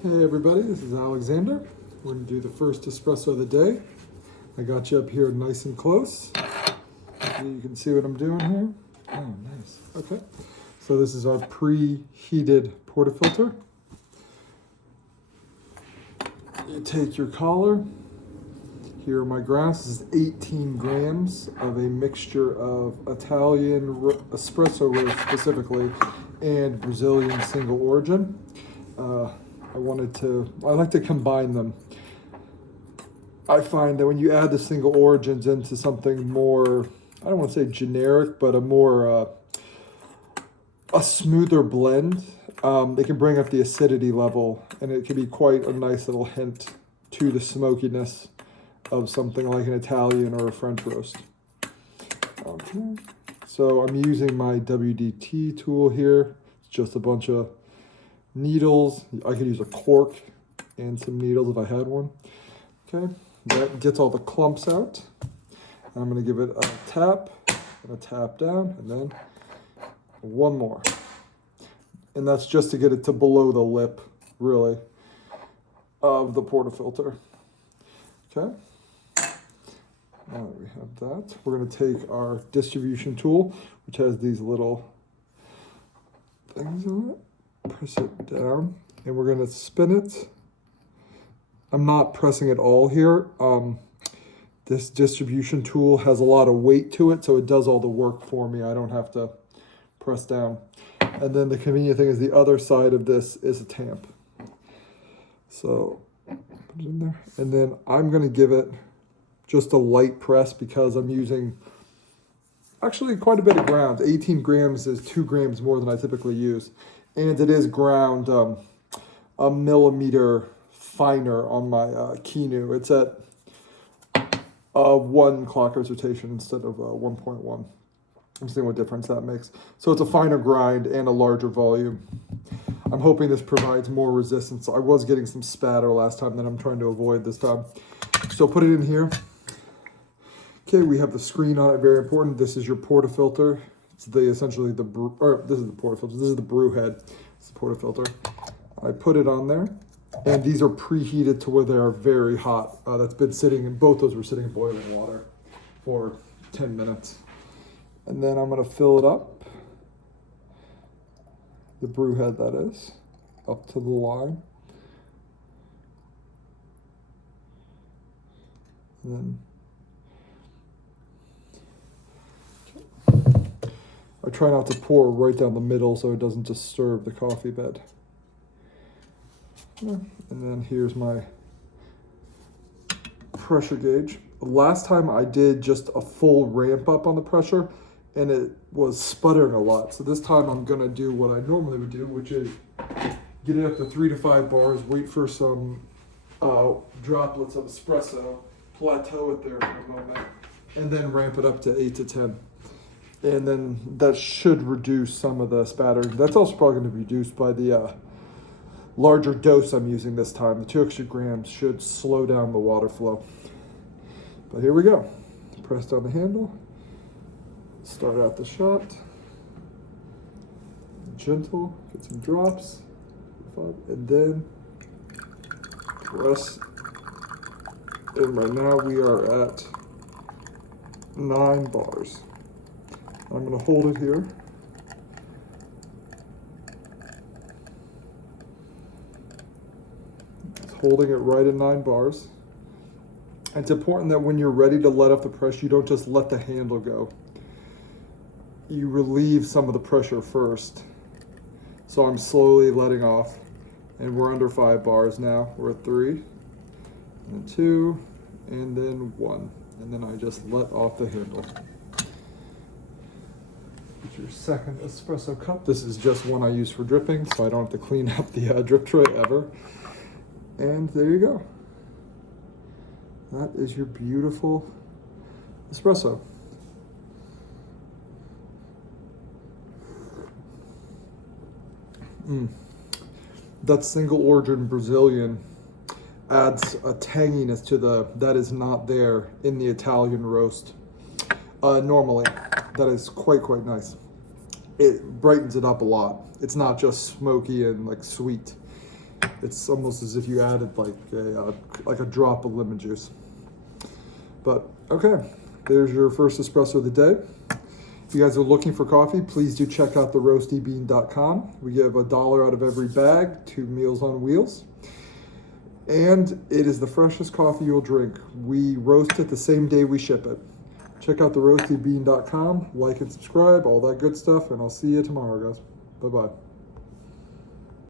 Hey everybody, this is Alexander. We're going to do the first espresso of the day. I got you up here nice and close. You can see what I'm doing here. Oh, nice. Okay. So this is our preheated portafilter. You take your collar. Here are my grounds. This is 18 grams of a mixture of Italian espresso roast specifically and Brazilian single origin. I like to combine them. I find that when you add the single origins into something more, I don't want to say generic, but a smoother blend, they can bring up the acidity level, and it can be quite a nice little hint to the smokiness of something like an Italian or a French roast. Okay. So I'm using my WDT tool here. It's just a bunch of needles. I could use a cork and some needles if I had one. Okay, that gets all the clumps out. I'm going to give it a tap and a tap down, and then one more. And that's just to get it to below the lip, really, of the portafilter. Okay, now that we have that, we're going to take our distribution tool, which has these little things on it. Press it down, and we're going to spin it. I'm not pressing it all here. This distribution tool has a lot of weight to it, so it does all the work for me. I don't have to press down. And then the convenient thing is the other side of this is a tamp. So put it in there. And then I'm going to give it just a light press because I'm using actually quite a bit of ground. 18 grams is 2 grams more than I typically use. And it is ground a millimeter finer on my Kinu. It's at 1 clockwise rotation instead of 1.1. I'm seeing what difference that makes. So it's a finer grind and a larger volume. I'm hoping this provides more resistance. I was getting some spatter last time that I'm trying to avoid this time. So put it in here. Okay, we have the screen on it, very important. This is your portafilter. It's essentially the brew, or this is the portafilter. This is the brew head. It's the portafilter. I put it on there, and these are preheated to where they are very hot. That's been sitting, and both those were sitting in boiling water for 10 minutes. And then I'm gonna fill it up. The brew head, that is, up to the line. And then I try not to pour right down the middle so it doesn't disturb the coffee bed. And then here's my pressure gauge. Last time I did just a full ramp up on the pressure and it was sputtering a lot. So this time I'm gonna do what I normally would do, which is get it up to 3 to 5 bars, wait for some droplets of espresso, plateau it there for a moment, and then ramp it up to 8 to 10. And then that should reduce some of the spattering. That's also probably going to be reduced by the larger dose I'm using this time. The 2 extra grams should slow down the water flow. But here we go. Press down the handle. Start out the shot. Gentle. Get some drops. And then press. And right now we are at 9 bars. I'm going to hold it here. Just holding it right at 9 bars. And it's important that when you're ready to let off the pressure, you don't just let the handle go. You relieve some of the pressure first. So I'm slowly letting off. And we're under 5 bars now. We're at 3, and then 2, and then 1. And then I just let off the handle. Your second espresso cup. This is just one I use for dripping, so I don't have to clean up the drip tray ever. And there you go. That is your beautiful espresso. That single origin Brazilian adds a tanginess to that is not there in the Italian roast normally. That is quite nice. It brightens it up a lot. It's not just smoky and like sweet. It's almost as if you added like a drop of lemon juice. But okay, there's your first espresso of the day. If you guys are looking for coffee, please do check out the roastybean.com. We give $1 out of every bag to Meals on Wheels. And it is the freshest coffee you'll drink. We roast it the same day we ship it. Check out the roastybean.com, like and subscribe, all that good stuff, and I'll see you tomorrow, guys. Bye-bye.